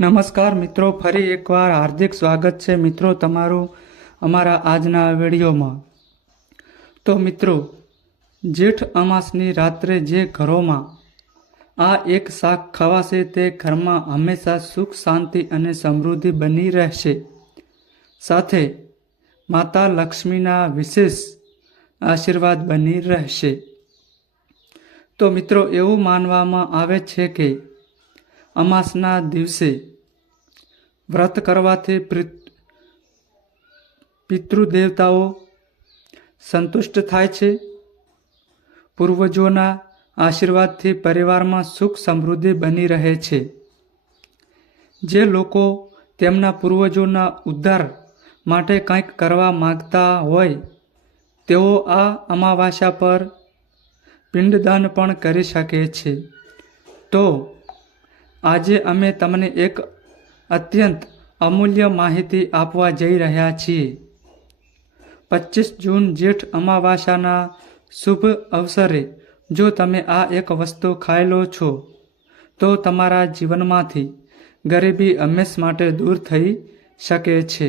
નમસ્કાર મિત્રો, ફરી એકવાર હાર્દિક સ્વાગત છે મિત્રો તમારું અમારા આજના વિડીયોમાં। તો મિત્રો, જેઠ અમાસની રાત્રે જે ઘરોમાં આ એક શાક ખવાશે તે ઘરમાં હંમેશા સુખ શાંતિ અને સમૃદ્ધિ બની રહેશે, સાથે માતા લક્ષ્મીના વિશેષ આશીર્વાદ બની રહેશે। તો મિત્રો, એવું માનવામાં આવે છે કે અમાસના દિવસે વ્રત કરવાથી પિતૃદેવતાઓ સંતુષ્ટ થાય છે। પૂર્વજોના આશીર્વાદથી પરિવારમાં સુખ સમૃદ્ધિ બની રહે છે। જે લોકો તેમના પૂર્વજોના ઉદ્ધાર માટે કંઈક કરવા માગતા હોય તેઓ આ અમાવાસ્યા પર પિંડદાન પણ કરી શકે છે। તો આજે અમે તમને એક અત્યંત અમૂલ્ય માહિતી આપવા જઈ રહ્યા છીએ। 25 જૂન જેઠ અમાવાસ્યાના શુભ અવસરે જો તમે આ એક વસ્તુ ખાઈ લો છો તો તમારા જીવનમાંથી ગરીબી હંમેશ માટે દૂર થઈ શકે છે।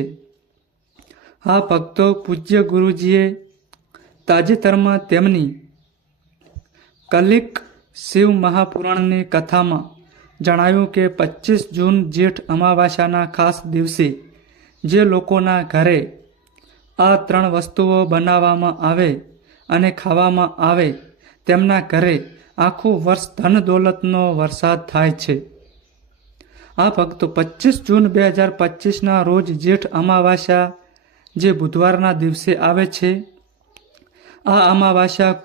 આ ભક્તો પૂજ્ય ગુરુજીએ તાજેતરમાં તેમની કલિક શિવ મહાપુરાણની કથામાં જણાવ્યું કે 25 જૂન જેઠ અમાવાસ્યાના ખાસ દિવસે જે લોકોના ઘરે આ 3 વસ્તુઓ બનાવવામાં આવે અને ખાવામાં આવે તેમના ઘરે આખું વર્ષ ધન દોલતનો વરસાદ થાય છે। આ ભક્તો 25 જૂન 2025ના રોજ જેઠ અમાવાસ્યા જે બુધવારના દિવસે આવે છે, આ અમાવાસ્યા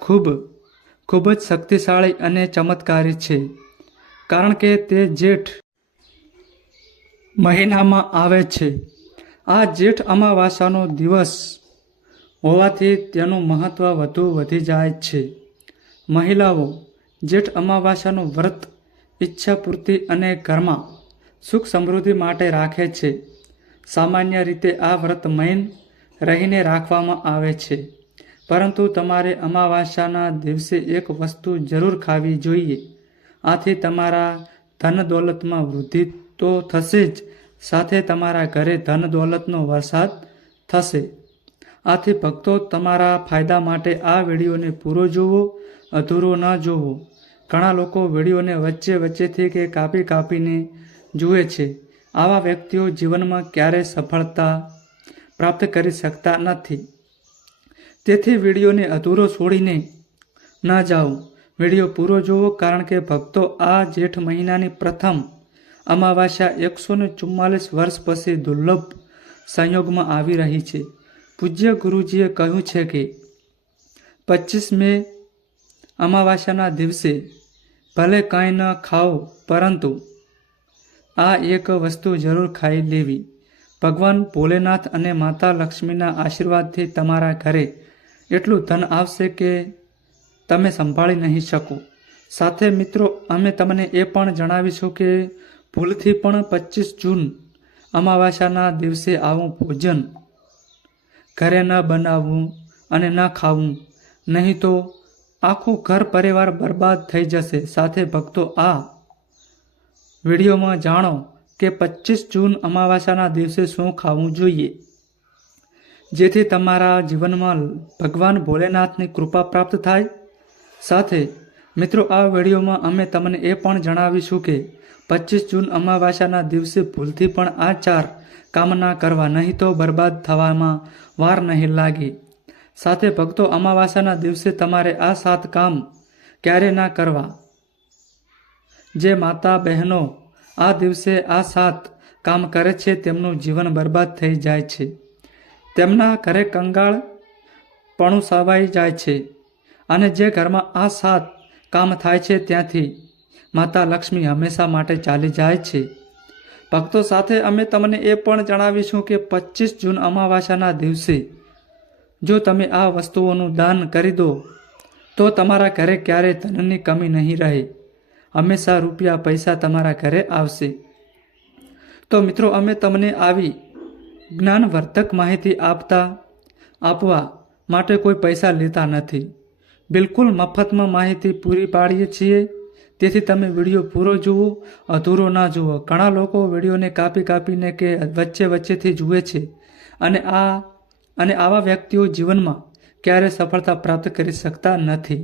ખૂબ જ શક્તિશાળી અને ચમત્કારી છે, કારણ કે તે જેઠ મહિનામાં આવે છે। આ જેઠ અમાવાસ્યાનો દિવસ હોવાથી તેનું મહત્ત્વ વધુ વધી જાય છે। મહિલાઓ જેઠ અમાવાસ્યાનું વ્રત ઈચ્છા પૂર્તિ અને ઘરમાં સુખ સમૃદ્ધિ માટે રાખે છે। સામાન્ય રીતે આ વ્રત મૌન રહીને રાખવામાં આવે છે, પરંતુ તમારે અમાવાસ્યાના દિવસે એક વસ્તુ જરૂર ખાવી જોઈએ। આથી તમારા ધન દોલતમાં વૃદ્ધિ તો થશે જ, સાથે તમારા ઘરે ધન દોલતનો વરસાદ થશે। આથી ભક્તો, તમારા ફાયદા માટે આ વિડીયોને પૂરો જુઓ, અધૂરો ન જુઓ। ઘણા લોકો વિડીયોને વચ્ચેથી કે કાપીને જુએ છે। આવા વ્યક્તિઓ જીવનમાં ક્યારેય સફળતા પ્રાપ્ત કરી શકતા નથી। તેથી વિડીયોને અધૂરો છોડીને ન જાઓ, વિડીયો પૂરો જુઓ, કારણ કે ભક્તો, આ જેઠ મહિનાની પ્રથમ અમાવાસ્યા 144 વર્ષ પછી દુર્લભ સંયોગમાં આવી રહી છે। પૂજ્ય ગુરુજીએ કહ્યું છે કે 25 મે અમાવાસ્યાના દિવસે ભલે કંઈ ન ખાઓ, પરંતુ આ એક વસ્તુ જરૂર ખાઈ લેવી। ભગવાન ભોલેનાથ અને માતા લક્ષ્મીના આશીર્વાદથી તમારા ઘરે એટલું ધન આવશે કે તમે સંભાળી નહીં શકો। સાથે મિત્રો, અમે તમને એ પણ જણાવીશું કે ભૂલથી પણ 25 જૂન અમાવાસ્યાના દિવસે આવું ભોજન ઘરે ન બનાવવું અને ન ખાવું, નહીં તો આખું ઘર પરિવાર બરબાદ થઈ જશે। સાથે ભક્તો, આ વિડીયોમાં જાણો કે 25 જૂન અમાવાસ્યાના દિવસે શું ખાવું જોઈએ, જેથી તમારા જીવનમાં ભગવાન ભોલેનાથની કૃપા પ્રાપ્ત થાય। સાથે મિત્રો, આ વિડીયોમાં અમે તમને એ પણ જણાવીશું કે 25 જૂન અમાવાસ્યાના દિવસે ભૂલથી પણ આ 4 કામ ના કરવા, નહીં તો બરબાદ થવામાં વાર નહીં લાગે। સાથે ભક્તો, અમાવાસ્યાના દિવસે તમારે આ 7 કામ ક્યારે ના કરવા। જે માતા બહેનો આ દિવસે આ 7 કામ કરે છે તેમનું જીવન બરબાદ થઈ જાય છે, તેમના ઘરે કંગાળપણું છવાઈ જાય છે, અને જે ઘરમાં આ 7 કામ થાય છે ત્યાંથી માતા લક્ષ્મી હંમેશા માટે ચાલી જાય છે। ભક્તો, સાથે અમે તમને એ પણ જણાવીશું કે 25 જૂન અમાવાસ્યાના દિવસે જો તમે આ વસ્તુઓનું દાન કરી દો તો તમારા ઘરે ક્યારેય ધનની કમી નહીં રહે, હંમેશા રૂપિયા પૈસા તમારા ઘરે આવશે। તો મિત્રો, અમે તમને આવી જ્ઞાનવર્ધક માહિતી આપવા માટે કોઈ પૈસા લેતા નથી, બિલકુલ મફતમાં માહિતી પૂરી પાડીએ છીએ। તેથી તમે વિડીયો પૂરો જુઓ, અધૂરો ના જુઓ. ઘણા લોકો વિડીયોને કાપીને કે વચ્ચેથી જુએ છે અને આવા વ્યક્તિઓ જીવનમાં ક્યારેય સફળતા પ્રાપ્ત કરી શકતા નથી.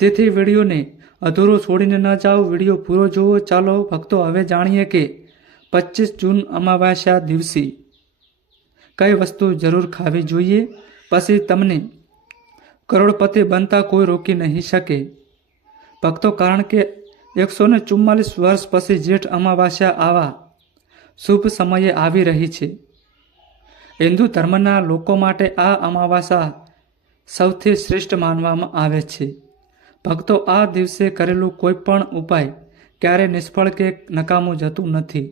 તેથી વિડીયોને અધૂરો છોડીને ન જાઓ, વિડીયો પૂરો જુઓ. ચાલો ભક્તો હવે જાણીએ કે 25 જૂન અમાવાસ્યા દિવસે કઈ વસ્તુ જરૂર ખાવી જોઈએ. પછી તમને કરોડપતિ બનતા કોઈ રોકી નહીં શકે. ભક્તો, કારણ કે 144 વર્ષ પછી જેઠ અમાવાસ્યા આવા શુભ સમયે આવી રહી છે. હિન્દુ ધર્મના લોકો માટે આ અમાવાસ્યા સૌથી શ્રેષ્ઠ માનવામાં આવે છે. ભક્તો, આ દિવસે કરેલું કોઈ પણ ઉપાય ક્યારેય નિષ્ફળ કે નકામું જતું નથી,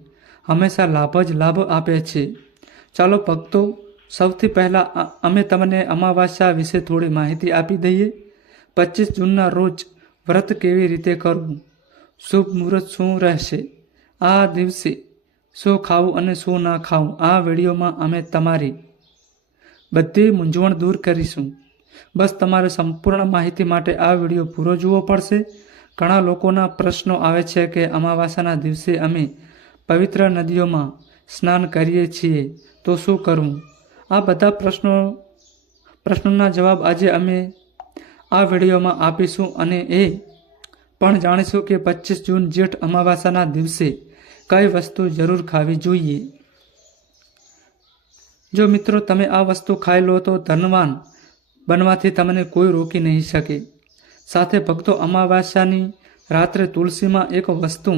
હંમેશા લાભ જ લાભ આપે છે. ચાલો ભક્તો, સૌથી પહેલાં અમે તમને અમાવાસ્યા વિશે થોડી માહિતી આપી દઈએ. 25 જૂનના રોજ વ્રત કેવી રીતે કરવું, શુભ મુહૂર્ત શું રહેશે, આ દિવસે શું ખાવું અને શું ના ખાવું, આ વિડીયોમાં અમે તમારી બધી મૂંઝવણ દૂર કરીશું. બસ તમારે સંપૂર્ણ માહિતી માટે આ વિડીયો પૂરો જોવો પડશે. ઘણા લોકોના પ્રશ્નો આવે છે કે અમાવાસ્યાના દિવસે અમે પવિત્ર નદીઓમાં સ્નાન કરીએ છીએ તો શું કરવું? આ બધા પ્રશ્નોના જવાબ આજે અમે આ વિડીયોમાં આપીશું અને એ પણ જાણીશું કે 25 જૂન જેઠ અમાવાસ્યાના દિવસે કઈ વસ્તુ જરૂર ખાવી જોઈએ. જો મિત્રો તમે આ વસ્તુ ખાઈ લો તો ધનવાન બનવાથી તમને કોઈ રોકી નહીં શકે. સાથે ભક્તો, અમાવાસ્યાની રાત્રે તુલસીમાં એક વસ્તુ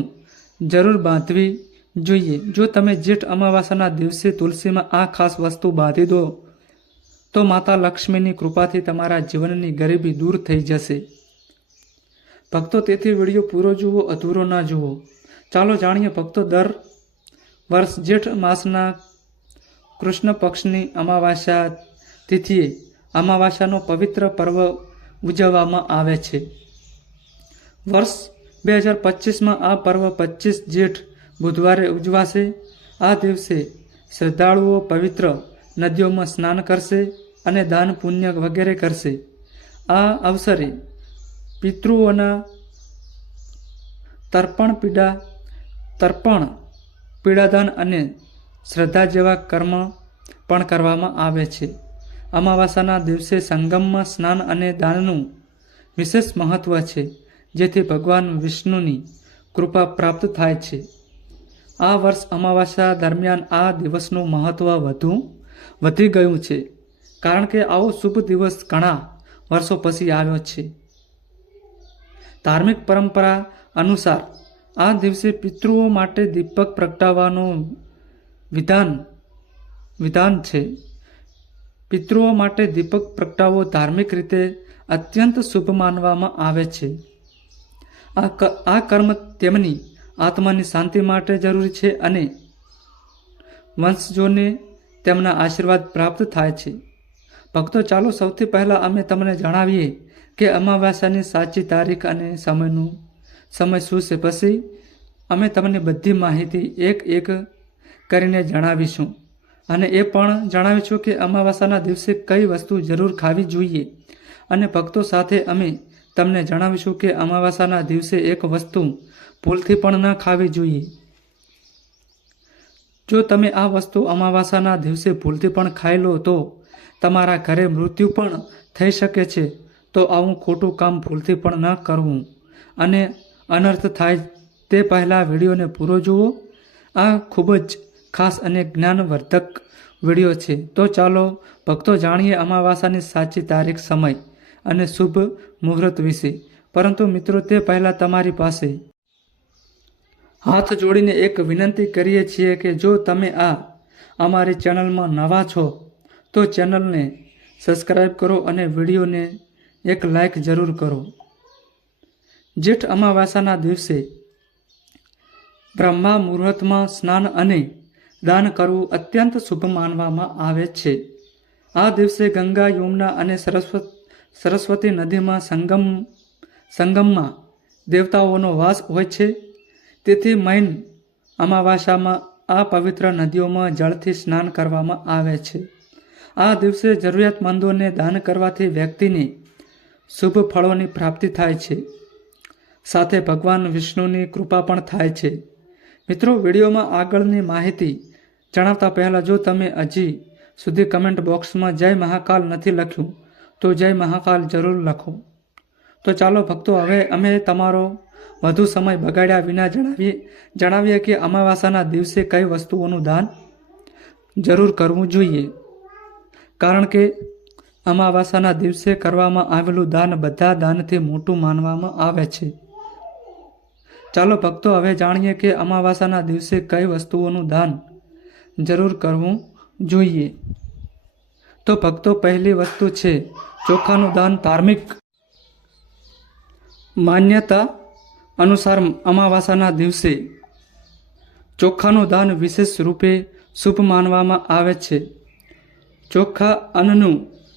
જરૂર બાંધવી જોઈએ. જો તમે જેઠ અમાવાસ્યાના દિવસે તુલસીમાં આ ખાસ વસ્તુ બાંધી દો તો માતા લક્ષ્મીની કૃપાથી તમારા જીવનની ગરીબી દૂર થઈ જશે. ભક્તો, તેથી વિડીયો પૂરો જુઓ, અધૂરો ના જુઓ. ચાલો જાણીએ ભક્તો, દર વર્ષ જેઠ માસના કૃષ્ણ પક્ષની અમાવાસ્યા તિથિએ અમાવાસ્યાનો પવિત્ર પર્વ ઉજવવામાં આવે છે. વર્ષ 2025માં આ પર્વ 25 જેઠ બુધવારે ઉજવાશે. આ દિવસે શ્રદ્ધાળુઓ પવિત્ર નદીઓમાં સ્નાન કરશે અને દાન પુણ્ય વગેરે કરશે. આ અવસરે પિતૃઓના તર્પણ પીડાદાન અને શ્રદ્ધા જેવા કર્મ પણ કરવામાં આવે છે. અમાવાસ્યાના દિવસે સંગમમાં સ્નાન અને દાનનું વિશેષ મહત્વ છે, જેથી ભગવાન વિષ્ણુની કૃપા પ્રાપ્ત થાય છે. આ વર્ષ અમાવાસ્યા દરમિયાન આ દિવસનું મહત્વ વધી ગયું છે, કારણ કે આવો શુભ દિવસ ઘણા વર્ષો પછી આવ્યો છે. ધાર્મિક પરંપરા અનુસાર આ દિવસે પિતૃઓ માટે દીપક પ્રગટાવવાનું વિધાન છે. પિતૃઓ માટે દીપક પ્રગટાવવો ધાર્મિક રીતે અત્યંત શુભ માનવામાં આવે છે. આ કર્મ તેમની આત્માની શાંતિ માટે જરૂરી છે અને વંશજોને તેમના આશીર્વાદ પ્રાપ્ત થાય છે. ભક્તો, ચાલો સૌથી પહેલાં અમે તમને જણાવીએ કે અમાવાસ્યાની સાચી તારીખ અને સમય શું છે. પછી અમે તમને બધી માહિતી એક કરીને જણાવીશું અને એ પણ જણાવીશું કે અમાવાસ્યાના દિવસે કઈ વસ્તુ જરૂર ખાવી જોઈએ. અને ભક્તો, સાથે અમે તમને જણાવીશું કે અમાવાસ્યાના દિવસે એક વસ્તુ ભૂલથી પણ ન ખાવી જોઈએ. જો તમે આ વસ્તુ અમાવાસ્યાના દિવસે ભૂલથી પણ ખાઈ લો તો તમારા ઘરે મૃત્યુ પણ થઈ શકે છે. તો આવું ખોટું કામ ભૂલથી પણ ન કરવું અને અનર્થ થાય તે પહેલાં વિડીયોને પૂરો જુઓ. આ ખૂબ જ ખાસ અને જ્ઞાનવર્ધક વિડીયો છે. તો ચાલો ભક્તો જાણીએ અમાવાસ્યાની સાચી તારીખ, સમય અને શુભ મુહૂર્ત વિશે. પરંતુ મિત્રો, તે પહેલાં તમારી પાસે હાથ જોડીને એક વિનંતી કરીએ છીએ કે જો તમે અમારી ચેનલમાં નવા છો તો ચેનલને સબસ્ક્રાઈબ કરો અને વિડીયોને એક લાઈક જરૂર કરો. જેઠ અમાવાસ્યાના દિવસે બ્રહ્મા મુહૂર્તમાં સ્નાન અને દાન કરવું અત્યંત શુભ માનવામાં આવે છે. આ દિવસે ગંગા, યમુના અને સરસ્વતી નદીમાં સંગમમાં દેવતાઓનો વાસ હોય છે. તેથી મૈન અમાવાસ્યામાં આ પવિત્ર નદીઓમાં જળથી સ્નાન કરવામાં આવે છે. આ દિવસે જરૂરિયાતમંદોને દાન કરવાથી વ્યક્તિને શુભ ફળોની પ્રાપ્તિ થાય છે. સાથે ભગવાન વિષ્ણુની કૃપા પણ થાય છે. મિત્રો, વિડીયોમાં આગળની માહિતી જણાવતા પહેલાં જો તમે હજી સુધી કમેન્ટ બોક્સમાં જય મહાકાલ નથી લખ્યું તો જય મહાકાલ જરૂર લખો. તો ચાલો ભક્તો, હવે અમે તમારો વધુ સમય બગાડ્યા વિના જણાવીએ કે અમાવાસાના દિવસે કઈ વસ્તુઓનું દાન જરૂર કરવું જોઈએ. કારણ કે અમાવાસાના દિવસે કરવામાં આવેલું દાન બધા દાનથી મોટું માનવામાં આવે છે. ચાલો ભક્તો, હવે જાણીએ કે અમાવાસાના દિવસે કઈ વસ્તુઓનું દાન જરૂર કરવું જોઈએ. તો ભક્તો, પહેલી વસ્તુ છે ચોખાનું દાન. ધાર્મિક માન્યતા અનુસાર અમાવાસાના દિવસે ચોખાનું દાન વિશેષ રૂપે શુભ માનવામાં આવે છે. ચોખા અન્નનું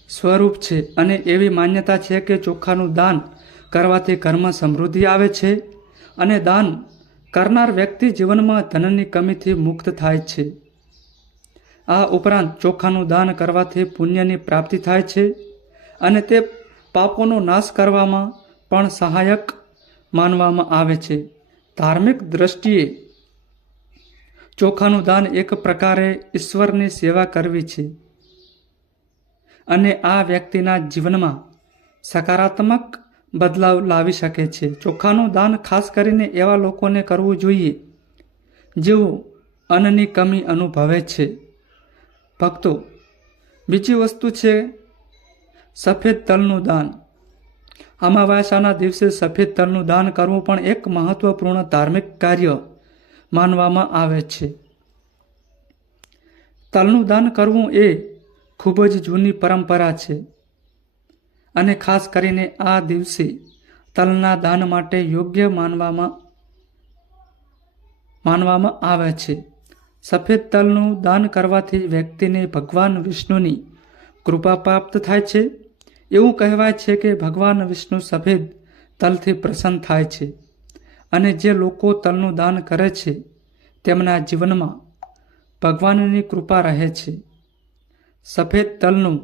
સ્વરૂપ છે અને એવી માન્યતા છે કે ચોખાનું દાન કરવાથી ઘરમાં સમૃદ્ધિ આવે છે અને દાન કરનાર વ્યક્તિ જીવનમાં ધનની કમીથી મુક્ત થાય છે. આ ઉપરાંત ચોખાનું દાન કરવાથી પુણ્યની પ્રાપ્તિ થાય છે અને તે પાપોનો નાશ કરવામાં પણ સહાયક માનવામાં આવે છે. ધાર્મિક દ્રષ્ટિએ ચોખાનું દાન એક પ્રકારે ઈશ્વરની સેવા કરવી છે અને આ વ્યક્તિના જીવનમાં સકારાત્મક બદલાવ લાવી શકે છે. ચોખાનું દાન ખાસ કરીને એવા લોકોને કરવું જોઈએ જેઓ અન્નની કમી અનુભવે છે. ભક્તો, બીજી વસ્તુ છે સફેદ તલનું દાન. અમાવાસ્યાના દિવસે સફેદ તલનું દાન કરવું પણ એક મહત્વપૂર્ણ ધાર્મિક કાર્ય માનવામાં આવે છે. તલનું દાન કરવું એ ખૂબ જ જૂની પરંપરા છે અને ખાસ કરીને આ દિવસે તલના દાન માટે યોગ્ય માનવામાં આવે છે. સફેદ તલનું દાન કરવાથી વ્યક્તિને ભગવાન વિષ્ણુની કૃપા પ્રાપ્ત થાય છે. એવું કહેવાય છે કે ભગવાન વિષ્ણુ સફેદ તલથી પ્રસન્ન થાય છે અને જે લોકો તલનું દાન કરે છે તેમના જીવનમાં ભગવાનની કૃપા રહે છે. સફેદ તલનું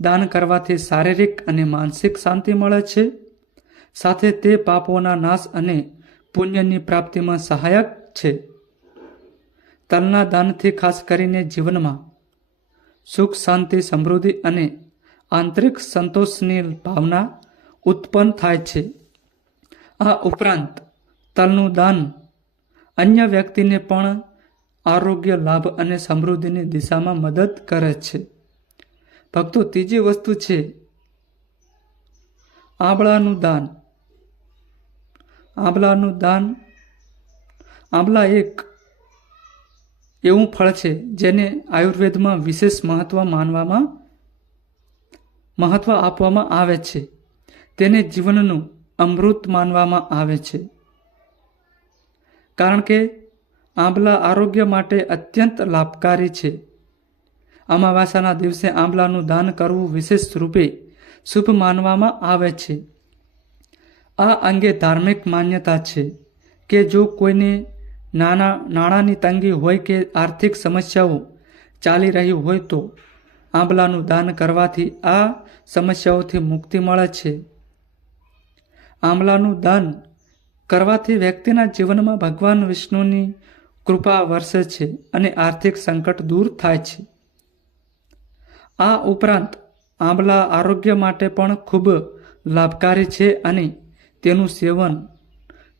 દાન કરવાથી શારીરિક અને માનસિક શાંતિ મળે છે. સાથે તે પાપોના નાશ અને પુણ્યની પ્રાપ્તિમાં સહાયક છે. તલના દાનથી ખાસ કરીને જીવનમાં સુખ, શાંતિ, સમૃદ્ધિ અને આંતરિક સંતોષની ભાવના ઉત્પન્ન થાય છે. આ ઉપરાંત તલનું દાન અન્ય વ્યક્તિને પણ આરોગ્ય, લાભ અને સમૃદ્ધિની દિશામાં મદદ કરે છે. ભક્તો, ત્રીજી વસ્તુ છે આંબળાનું દાન. આંબલાનું દાન. આંબલા એક એવું ફળ છે જેને આયુર્વેદમાં વિશેષ મહત્વ આપવામાં આવે છે. તેને જીવનનું અમૃત માનવામાં આવે છે કારણ કે આંબલા આરોગ્ય માટે અત્યંત લાભકારી છે. અમાવાસ્યાના દિવસે આંબલાનું દાન કરવું વિશેષ રૂપે શુભ માનવામાં આવે છે. આ અંગે ધાર્મિક માન્યતા છે કે જો કોઈને નાણાંની તંગી હોય કે આર્થિક સમસ્યાઓ ચાલી રહી હોય તો આંબલાનું દાન કરવાથી આ સમસ્યાઓથી મુક્તિ મળે છે. આંબલાનું દાન કરવાથી વ્યક્તિના જીવનમાં ભગવાન વિષ્ણુની કૃપા વરસે છે અને આર્થિક સંકટ દૂર થાય છે. આ ઉપરાંત આંબલા આરોગ્ય માટે પણ ખૂબ લાભકારી છે અને તેનું સેવન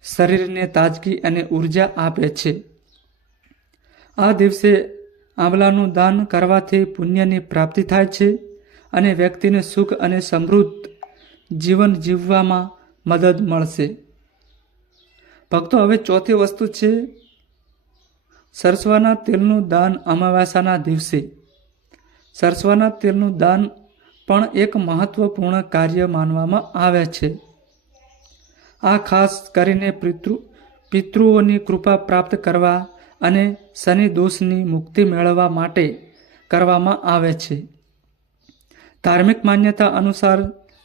શરીરને તાજગી અને ઉર્જા આપે છે. આ દિવસે આંબલાનું દાન કરવાથી પુણ્યની પ્રાપ્તિ થાય છે અને વ્યક્તિને સુખ અને સમૃદ્ધ જીવન જીવવામાં મદદ મળશે. ભક્તો, હવે ચોથી વસ્તુ છે સરસવાના તેલનું દાન. અમાવાસ્યાના દિવસે સરસવાના તેલનું દાન પણ એક મહત્વપૂર્ણ કાર્ય માનવામાં આવે છે. આ ખાસ કરીને પિતૃઓની કૃપા પ્રાપ્ત કરવા અને શનિ દોષની મુક્તિ મેળવવા માટે કરવામાં આવે છે. ધાર્મિક માન્યતા અનુસાર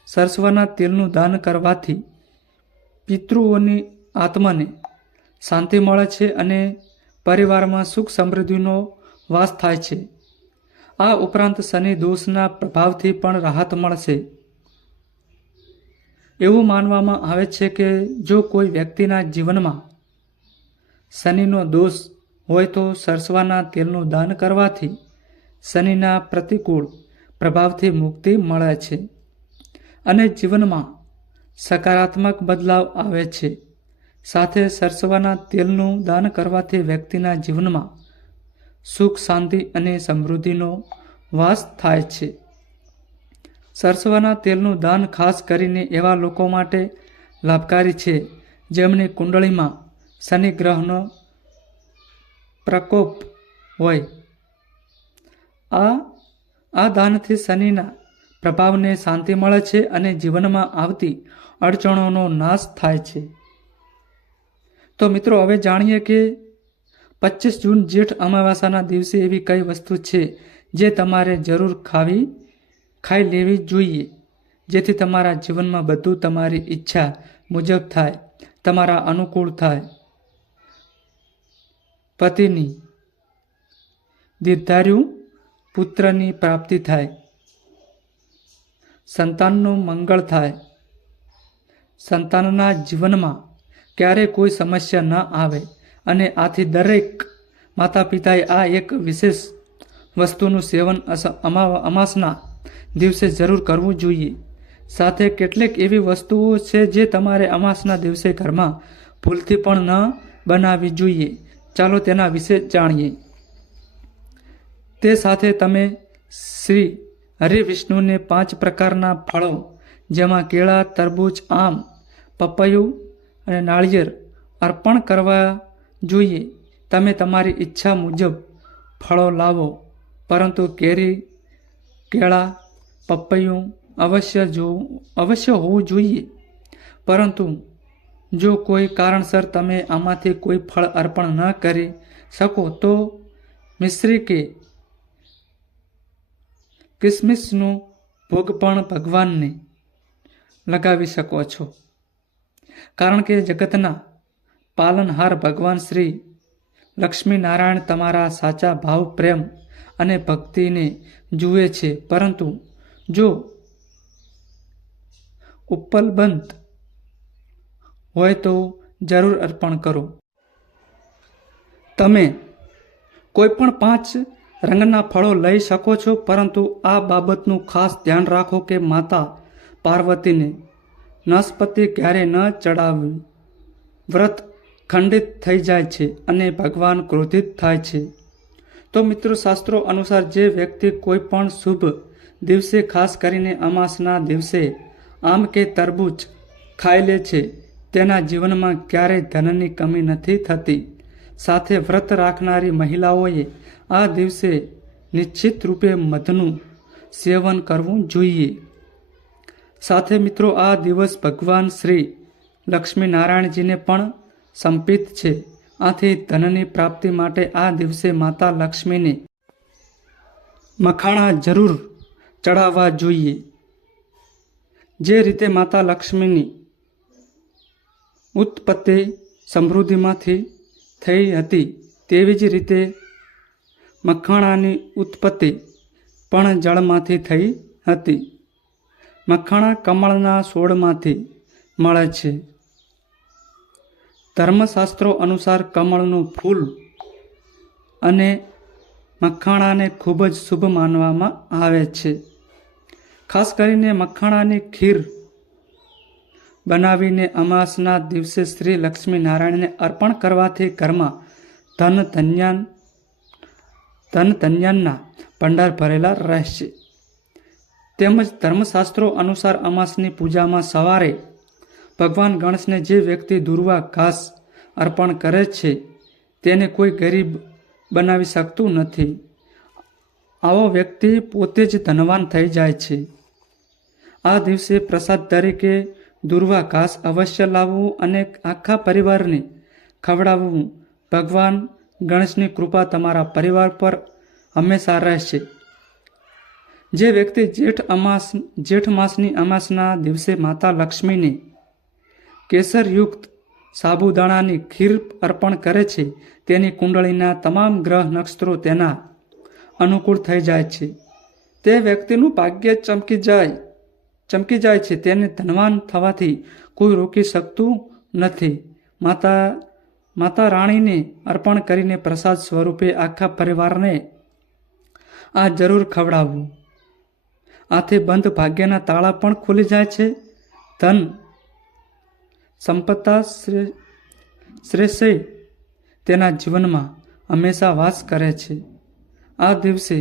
સરસવાના તેલનું દાન કરવાથી પિતૃઓની આત્માને શાંતિ મળે છે અને પરિવારમાં સુખ સમૃદ્ધિનો વાસ થાય છે. આ ઉપરાંત શનિ દોષના પ્રભાવથી પણ રાહત મળશે એવું માનવામાં આવે છે કે જો કોઈ વ્યક્તિના જીવનમાં શનિનો દોષ હોય તો સરસવાના તેલનું દાન કરવાથી શનિના પ્રતિકૂળ પ્રભાવથી મુક્તિ મળે છે અને જીવનમાં સકારાત્મક બદલાવ આવે છે. સાથે સરસવાના તેલનું દાન કરવાથી વ્યક્તિના જીવનમાં સુખ, શાંતિ અને સમૃદ્ધિનો વાસ થાય છે. સરસવાના તેલનું દાન ખાસ કરીને એવા લોકો માટે લાભકારી છે જેમની કુંડળીમાં શનિ ગ્રહનો પ્રકોપ હોય. આ દાનથી શનિના પ્રભાવને શાંતિ મળે છે અને જીવનમાં આવતી અડચણોનો નાશ થાય છે. તો મિત્રો, હવે જાણીએ કે 25 જૂન જેઠ અમાવાસાના દિવસે એવી કઈ વસ્તુ છે જે તમારે જરૂર ખાઈ લેવી જોઈએ, જેથી તમારા જીવનમાં બધું તમારી ઈચ્છા મુજબ થાય, તમારા અનુકૂળ થાય. પતિની દીર્ઘાયુ પુત્રની પ્રાપ્તિ થાય, સંતાનનું મંગળ થાય, સંતાનના જીવનમાં ક્યારેય કોઈ સમસ્યા ન આવે અને આથી દરેક માતા પિતાએ આ એક વિશેષ વસ્તુનું સેવન અમાસના દિવસે જરૂર કરવું જોઈએ. સાથે કેટલીક એવી વસ્તુઓ છે જે તમારે અમાસના દિવસે ઘરમાં ભૂલથી પણ ન બનાવવી જોઈએ. ચાલો તેના વિશે જાણીએ. તે સાથે તમે શ્રી હરિવિષ્ણુને 5 પ્રકારના ફળો જેમાં કેળા, તરબૂચ, આમ, પપૈયું અને નાળિયેર અર્પણ કરવા જોઈએ. તમે તમારી ઈચ્છા મુજબ ફળો લાવો, પરંતુ કેરી, કેળા, પપૈયું અવશ્ય હોવું જોઈએ. પરંતુ જો કોઈ કારણસર તમે આમાંથી કોઈ ફળ અર્પણ ન કરી શકો તો મિશ્રી કે કિસમિસનો ભોગ પણ ભગવાનને લગાવી શકો છો. કારણ કે જગતના પાલનહાર ભગવાન શ્રી લક્ષ્મીનારાયણ તમારા સાચા ભાવ, પ્રેમ અને ભક્તિને જુએ છે. પરંતુ જો ઉપલબ્ધ હોય તો જરૂર અર્પણ કરો. તમે કોઈ પણ 5 રંગના ફળો લઈ શકો છો, પરંતુ આ બાબતનું ખાસ ધ્યાન રાખો કે માતા પાર્વતીને નાશપતિ ક્યારેય ન ચડાવવી. વ્રત ખંડિત થઈ જાય છે અને ભગવાન ક્રોધિત થાય છે. તો મિત્રો, શાસ્ત્રો અનુસાર જે વ્યક્તિ કોઈ પણ શુભ દિવસે, ખાસ કરીને અમાસના દિવસે આમ કે તરબૂચ ખાઈ લે છે, તેના જીવનમાં ક્યારેય ધનની કમી નથી થતી. સાથે વ્રત રાખનારી મહિલાઓએ આ દિવસે નિશ્ચિત રૂપે મધનું સેવન કરવું જોઈએ. સાથે મિત્રો, આ દિવસ ભગવાન શ્રી લક્ષ્મીનારાયણજીને પણ સમર્પિત છે. આથી ધનની પ્રાપ્તિ માટે આ દિવસે માતા લક્ષ્મીને મખાણા જરૂર ચડાવવા જોઈએ. જે રીતે માતા લક્ષ્મીની ઉત્પત્તિ સમૃદ્ધિમાંથી થઈ હતી, તેવી જ રીતે મખાણાની ઉત્પત્તિ પણ જળમાંથી થઈ હતી. મખાણા કમળના છોડમાંથી મળે છે. ધર્મશાસ્ત્રો અનુસાર કમળનું ફૂલ અને મખાણાને ખૂબ જ શુભ માનવામાં આવે છે. ખાસ કરીને મખાણાની ખીર બનાવીને અમાસના દિવસે શ્રી લક્ષ્મીનારાયણને અર્પણ કરવાથી ઘરમાં ધન-ધાન્યના ભંડાર ભરેલા રહેશે. તેમજ ધર્મશાસ્ત્રો અનુસાર અમાસની પૂજામાં સવારે ભગવાન ગણેશને જે વ્યક્તિ દુર્વા ઘાસ અર્પણ કરે છે તેને કોઈ ગરીબ બનાવી શકતું નથી. આવો વ્યક્તિ પોતે જ ધનવાન થઈ જાય છે. આ દિવસે પ્રસાદ તરીકે દુર્વા ઘાસ અવશ્ય લાવવું અને આખા પરિવારને ખવડાવવું. ભગવાન ગણેશની કૃપા તમારા પરિવાર પર હંમેશા રહેશે. જે વ્યક્તિ જેઠ માસની અમાસના દિવસે માતા લક્ષ્મીને કેસરયુક્ત સાબુદાણાની ખીર અર્પણ કરે છે, તેની કુંડળીના તમામ ગ્રહ નક્ષત્રો તેના અનુકૂળ થઈ જાય છે. તે વ્યક્તિનું ભાગ્ય ચમકી જાય ચમકી જાય છે. તેને ધનવાન થવાથી કોઈ રોકી શકતું નથી. માતા રાણીને અર્પણ કરીને પ્રસાદ સ્વરૂપે આખા પરિવારને આ જરૂર ખવડાવવું. આથી બંધ ભાગ્યના તાળા પણ ખુલી જાય છે. ધન સંપત્તા શ્રેષ્ઠ તેના જીવનમાં હંમેશા વાસ કરે છે. આ દિવસે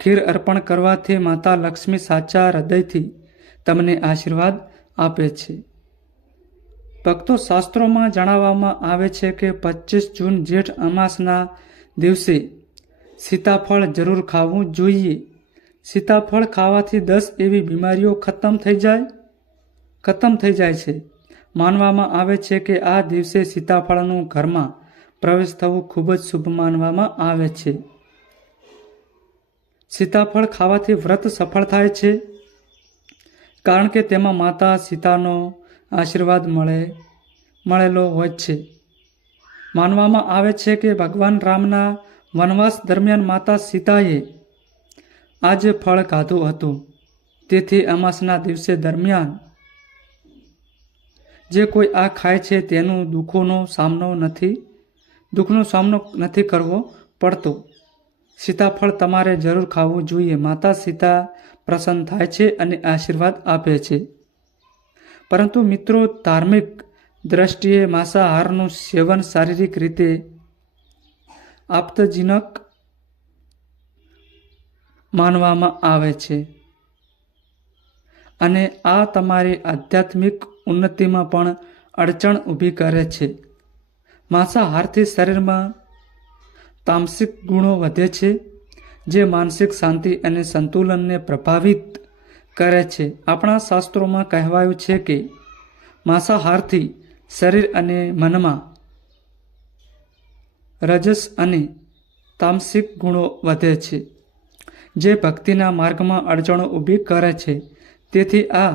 ખીર અર્પણ કરવાથી માતા લક્ષ્મી સાચા હૃદયથી તમને આશીર્વાદ આપે છે. ભક્તો, શાસ્ત્રોમાં જણાવવામાં આવે છે કે 25 જૂન જેઠ અમાસના દિવસે સીતાફળ જરૂર ખાવું જોઈએ. સીતાફળ ખાવાથી 10 એવી બીમારીઓ ખતમ થઈ જાય છે. માનવામાં આવે છે કે આ દિવસે સીતાફળનું ઘરમાં પ્રવેશ થવું ખૂબ જ શુભ માનવામાં આવે છે. સીતાફળ ખાવાથી વ્રત સફળ થાય છે, કારણ કે તેમાં માતા સીતાનો આશીર્વાદ મળેલો હોય છે. માનવામાં આવે છે કે ભગવાન રામના વનવાસ દરમિયાન માતા સીતાએ આ જ ફળ ખાધું હતું. તેથી અમાસના દિવસે દરમિયાન જે કોઈ આ ખાય છે તેનું દુઃખનો સામનો નથી કરવો પડતો. સીતાફળ તમારે જરૂર ખાવું જોઈએ. માતા સીતા પ્રસન્ન થાય છે અને આશીર્વાદ આપે છે. પરંતુ મિત્રો, ધાર્મિક દ્રષ્ટિએ માંસાહારનું સેવન શારીરિક રીતે આપત્તિજનક માનવામાં આવે છે અને આ તમારી આધ્યાત્મિક ઉન્નતિમાં પણ અડચણ ઊભી કરે છે. માંસાહારથી શરીરમાં તામસિક ગુણો વધે છે, જે માનસિક શાંતિ અને સંતુલનને પ્રભાવિત કરે છે. આપણા શાસ્ત્રોમાં કહેવાયું છે કે માંસાહારથી શરીર અને મનમાં રજસ અને તામસિક ગુણો વધે છે, જે ભક્તિના માર્ગમાં અડચણો ઊભી કરે છે. તેથી આ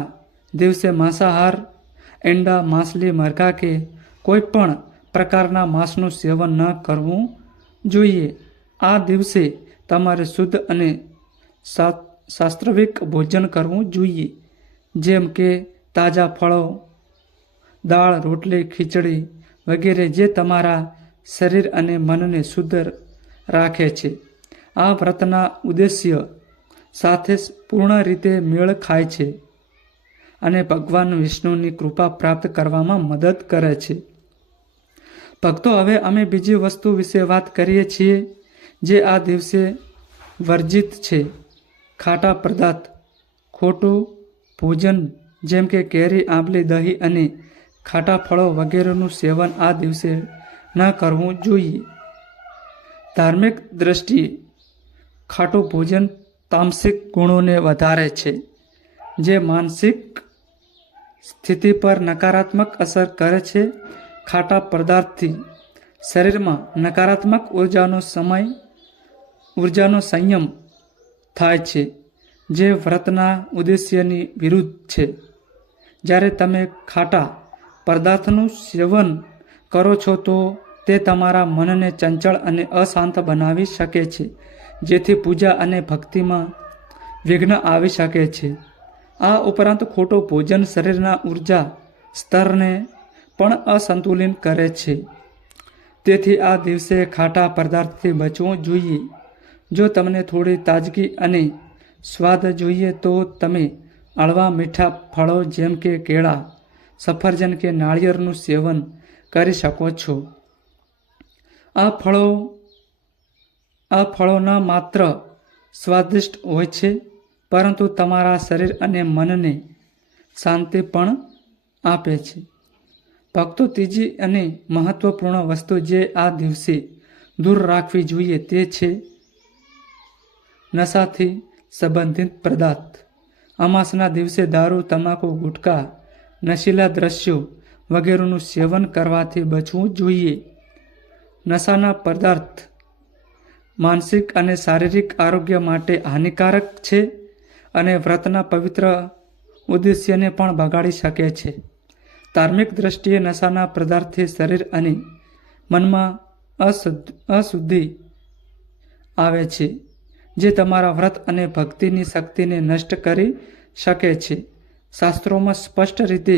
દિવસે માંસાહાર, ઈંડા, માછલી, મરઘા કે કોઈ પણ પ્રકારના માંસનું સેવન ન કરવું જોઈએ. આ દિવસે તમારે શુદ્ધ અને શાસ્ત્રવિક ભોજન કરવું જોઈએ, જેમ કે તાજા ફળો, દાળ, રોટલી, ખીચડી વગેરે, જે તમારા શરીર અને મનને શુદ્ધ રાખે છે. આ વ્રતના ઉદ્દેશ્ય સાથે પૂર્ણ રીતે મેળ ખાય છે અને ભગવાન વિષ્ણુની કૃપા પ્રાપ્ત કરવામાં મદદ કરે છે. ભક્તો, હવે અમે બીજી વસ્તુ વિશે વાત કરીએ છીએ જે આ દિવસે વર્જિત છે. ખાટા પદાર્થ, ખોટું ભોજન જેમ કે કેરી, આંબલી, દહીં અને ખાટા ફળો વગેરેનું સેવન આ દિવસે ન કરવું જોઈએ. ધાર્મિક દ્રષ્ટિએ ખાટું ભોજન તામસિક ગુણોને વધારે છે, જે માનસિક સ્થિતિ પર નકારાત્મક અસર કરે છે. ખાટા પદાર્થથી શરીરમાં નકારાત્મક ઉર્જાનો સંયમ થાય છે, જે વ્રતના ઉદ્દેશ્યની વિરુદ્ધ છે. જ્યારે તમે ખાટા પદાર્થનું સેવન કરો છો તો તે તમારા મનને ચંચળ અને અશાંત બનાવી શકે છે, જેથી પૂજા અને ભક્તિમાં વિઘ્ન આવી શકે છે. આ ઉપરાંત ખોટું ભોજન શરીરના ઉર્જા સ્તરને પણ અસંતુલિત કરે છે. તેથી આ દિવસે ખાટા પદાર્થથી બચવું જોઈએ. જો તમને થોડી તાજગી અને સ્વાદ જોઈએ તો તમે હળવા મીઠા ફળો જેમ કે કેળા, સફરજન કે નાળિયેરનું સેવન કરી શકો છો. આ ફળો ન માત્ર સ્વાદિષ્ટ હોય છે, પરંતુ તમારા શરીર અને મનને શાંતિ પણ આપે છે. ભક્તો, ત્રીજી અને મહત્વપૂર્ણ વસ્તુ જે આ દિવસે દૂર રાખવી જોઈએ તે છે નશાથી સંબંધિત પદાર્થ. અમાસના દિવસે દારૂ, તમાકુ, ગુટખા, નશીલા દ્રશ્યો વગેરેનું સેવન કરવાથી બચવું જોઈએ. નશાના પદાર્થ માનસિક અને શારીરિક આરોગ્ય માટે હાનિકારક છે અને વ્રતના પવિત્ર ઉદ્દેશ્યને પણ બગાડી શકે છે. ધાર્મિક દ્રષ્ટિએ નશાના પદાર્થથી શરીર અને મનમાં અશુદ્ધિ આવે છે, જે તમારા વ્રત અને ભક્તિની શક્તિને નષ્ટ કરી શકે છે. શાસ્ત્રોમાં સ્પષ્ટ રીતે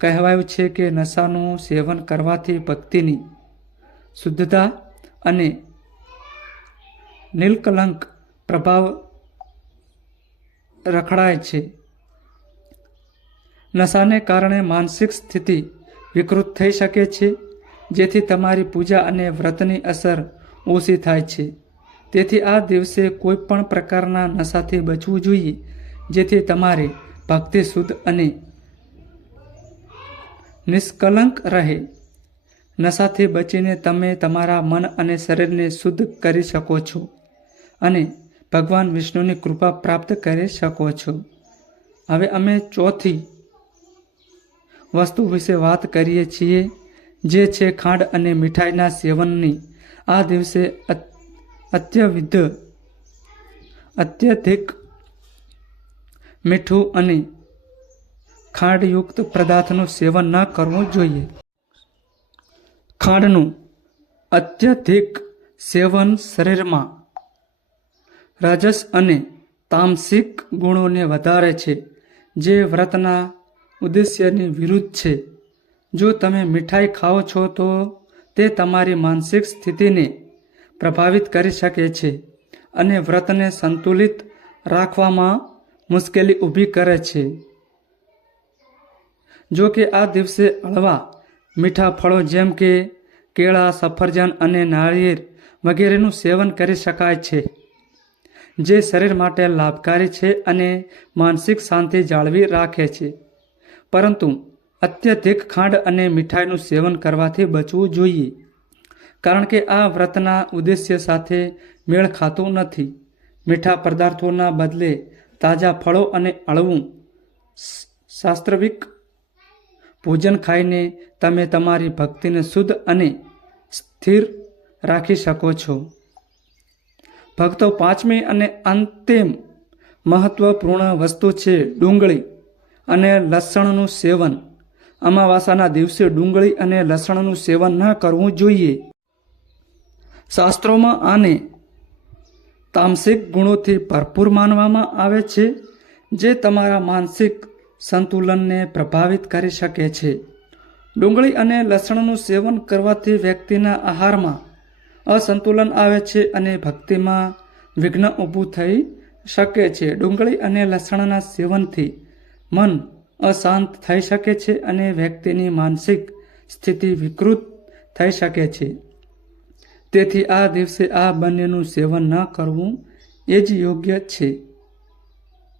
કહેવાયું છે કે નશાનું સેવન કરવાથી ભક્તિની શુદ્ધતા અને નિષ્કલંક પ્રભાવ રખડાય છે. નશાને કારણે માનસિક સ્થિતિ વિકૃત થઈ શકે છે, જેથી તમારી પૂજા અને વ્રતની અસર ઓછી થાય છે. તેથી આ દિવસે કોઈ પણ પ્રકારના નશાથી બચવું જોઈએ, જેથી તમારી ભક્તિ શુદ્ધ અને નિષ્કલંક રહે. નશાથી બચીને તમે તમારા મન અને શરીરને શુદ્ધ કરી શકો છો અને ભગવાન વિષ્ણુની કૃપા પ્રાપ્ત કરી શકો છો. હવે અમે ચોથી વસ્તુ વિશે વાત કરીએ છીએ, જે છે ખાંડ અને મીઠાઈના સેવનની. આ દિવસે અત્યધિક મીઠું અને ખાંડયુક્ત પદાર્થનું સેવન ન કરવું જોઈએ. ખાંડનું અત્યધિક સેવન શરીરમાં રજસ અને તામસિક ગુણોને વધારે છે, જે વ્રતના ઉદ્દેશ્યની વિરુદ્ધ છે. જો તમે મીઠાઈ ખાઓ છો તો તે તમારી માનસિક સ્થિતિને પ્રભાવિત કરી શકે છે અને વ્રતને સંતુલિત રાખવામાં મુશ્કેલી ઊભી કરે છે. જો કે આ દિવસે હળવા મીઠા ફળો જેમ કે કેળા, સફરજન અને નાળિયેર વગેરેનું સેવન કરી શકાય છે, જે શરીર માટે લાભકારી છે અને માનસિક શાંતિ જાળવી રાખે છે. પરંતુ અત્યધિક ખાંડ અને મીઠાઈનું સેવન કરવાથી બચવું જોઈએ, કારણ કે આ વ્રતના ઉદ્દેશ્ય સાથે મેળ ખાતું નથી. મીઠા પદાર્થોના બદલે તાજા ફળો અને હળવું શાસ્ત્રવિક ભોજન ખાઈને તમે તમારી ભક્તિને શુદ્ધ અને સ્થિર રાખી શકો છો. ભક્તો, પાંચમી અને અંતિમ મહત્વપૂર્ણ વસ્તુ છે ડુંગળી અને લસણનું સેવન. અમાવાસાના દિવસે ડુંગળી અને લસણનું સેવન ન કરવું જોઈએ. શાસ્ત્રોમાં આને તામસિક ગુણોથી ભરપૂર માનવામાં આવે છે, જે તમારા માનસિક સંતુલનને પ્રભાવિત કરી શકે છે. ડુંગળી અને લસણનું સેવન કરવાથી વ્યક્તિના આહારમાં અસંતુલન આવે છે અને ભક્તિમાં વિઘ્ન ઊભું થઈ શકે છે. ડુંગળી અને લસણના સેવનથી મન અશાંત થઈ શકે છે અને વ્યક્તિની માનસિક સ્થિતિ વિકૃત થઈ શકે છે. તેથી આ દિવસે આ બંનેનું સેવન ન કરવું એ જ યોગ્ય છે.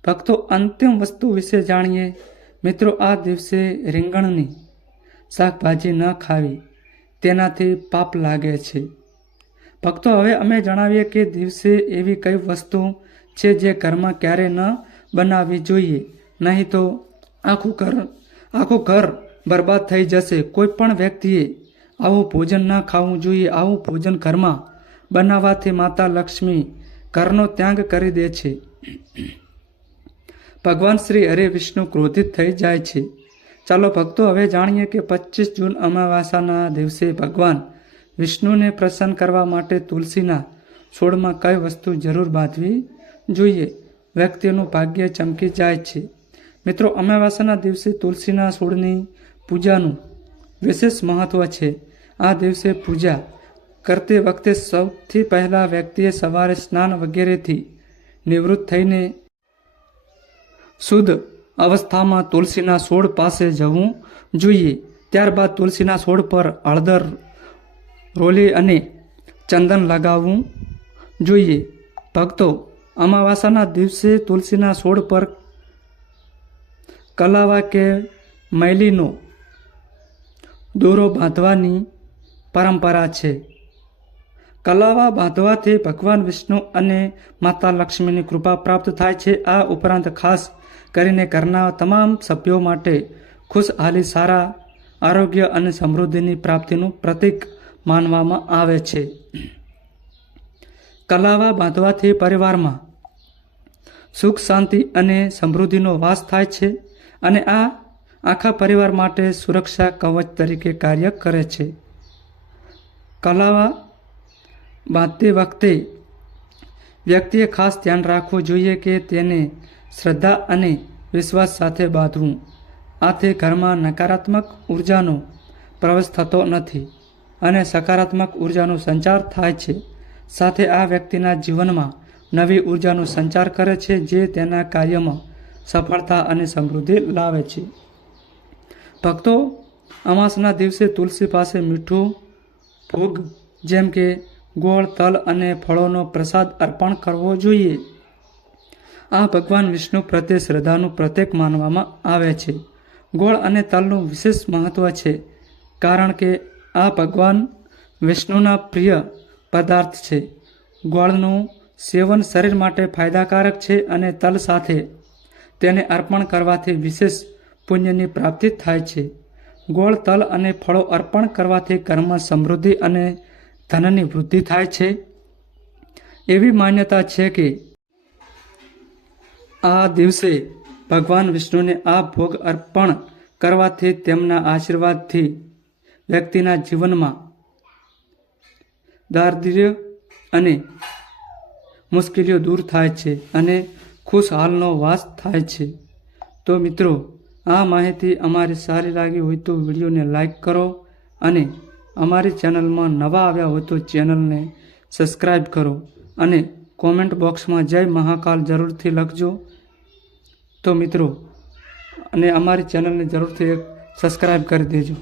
ભક્તો, અંતિમ વસ્તુ વિશે જાણીએ. મિત્રો, આ દિવસે રીંગણની શાકભાજી ન ખાવી, તેનાથી પાપ લાગે છે. ભક્તો, હવે અમે જણાવીએ કે દિવસે એવી કઈ વસ્તુ છે જે ઘરમાં ક્યારેય ન બનાવવી જોઈએ, નહીં તો આખું ઘર બરબાદ થઈ જશે. કોઈ પણ વ્યક્તિએ આવું ભોજન ન ખાવું જોઈએ. આવું ભોજન ઘરમાં બનાવવાથી માતા લક્ષ્મી ઘરનો ત્યાગ કરી દે છે. ભગવાન શ્રી હરિ વિષ્ણુ ક્રોધિત થઈ જાય છે. ચાલો ભક્તો, હવે જાણીએ કે 25 જૂન અમાવાસાના દિવસે ભગવાન વિષ્ણુને પ્રસન્ન કરવા માટે તુલસીના છોડમાં કઈ વસ્તુ જરૂર બાંધવી જોઈએ. વ્યક્તિનું ભાગ્ય ચમકી જાય છે. મિત્રો, અમાવાસાના દિવસે તુલસીના છોડની પૂજાનું વિશેષ મહત્વ છે. આ દિવસે પૂજા કરતી વખતે સૌથી પહેલાં વ્યક્તિએ સવારે સ્નાન વગેરેથી નિવૃત્ત થઈને શુદ્ધ અવસ્થામાં તુલસીના છોડ પાસે જવું જોઈએ. ત્યારબાદ તુલસીના છોડ પર હળદર, રોલી અને ચંદન લગાવવું જોઈએ. ભક્તો, અમાવાસાના દિવસે તુલસીના છોડ પર કલાવા કે મૈલીનો દોરો બાંધવાની પરંપરા છે. કલાવા બાંધવાથી ભગવાન વિષ્ણુ અને માતા લક્ષ્મીની કૃપા પ્રાપ્ત થાય છે. આ ઉપરાંત ખાસ કરીને ઘરના તમામ સભ્યો માટે ખુશહાલી, સારા આરોગ્ય અને સમૃદ્ધિની પ્રાપ્તિનું પ્રતીક માનવામાં આવે છે. કલાવા બાંધવાથી પરિવારમાં સુખ, શાંતિ અને સમૃદ્ધિનો વાસ થાય છે અને આ આખા પરિવાર માટે સુરક્ષા કવચ તરીકે કાર્ય કરે છે. કલાવા બાંધતી વખતે વ્યક્તિએ ખાસ ધ્યાન રાખવું જોઈએ કે તેને શ્રદ્ધા અને વિશ્વાસ સાથે બાંધવું. આથી ઘરમાં નકારાત્મક ઉર્જાનો પ્રવેશ થતો નથી અને સકારાત્મક ઉર્જાનો સંચાર થાય છે. સાથે આ વ્યક્તિના જીવનમાં નવી ઉર્જાનો સંચાર કરે છે, જે તેના કાર્યમાં સફળતા અને સમૃદ્ધિ લાવે છે. ભક્તો, અમાસના દિવસે તુલસી પાસે મીઠું ભોગ જેમ કે ગોળ, તલ અને ફળોનો પ્રસાદ અર્પણ કરવો જોઈએ. આ ભગવાન વિષ્ણુ પ્રત્યે શ્રદ્ધાનું પ્રતીક માનવામાં આવે છે. ગોળ અને તલનું વિશેષ મહત્વ છે, કારણ કે આ ભગવાન વિષ્ણુના પ્રિય પદાર્થ છે. ગોળનું સેવન શરીર માટે ફાયદાકારક છે અને તલ સાથે તેને અર્પણ કરવાથી વિશેષ પુણ્યની પ્રાપ્તિ થાય છે. ગોળ, તલ અને ફળો અર્પણ કરવાથી ઘરમાં સમૃદ્ધિ અને ધનની વૃદ્ધિ થાય છે. એવી માન્યતા છે કે આ દિવસે ભગવાન વિષ્ણુને આ ભોગ અર્પણ કરવાથી તેમના આશીર્વાદથી વ્યક્તિના જીવનમાં દારિદ્ર્ય અને મુશ્કેલીઓ દૂર થાય છે અને ખુશહાલનો વાસ થાય છે. તો મિત્રો, આ માહિતી અમારી સારી લાગી હોય તો વિડીયોને લાઈક કરો અને અમારી ચેનલમાં નવા આવ્યા હોય તો ચેનલને સબસ્ક્રાઈબ કરો અને કોમેન્ટ બોક્સમાં જય મહાકાલ જરૂરથી લખજો. તો મિત્રો, અને અમારી ચેનલને જરૂરથી સબસ્ક્રાઈબ કરી દેજો.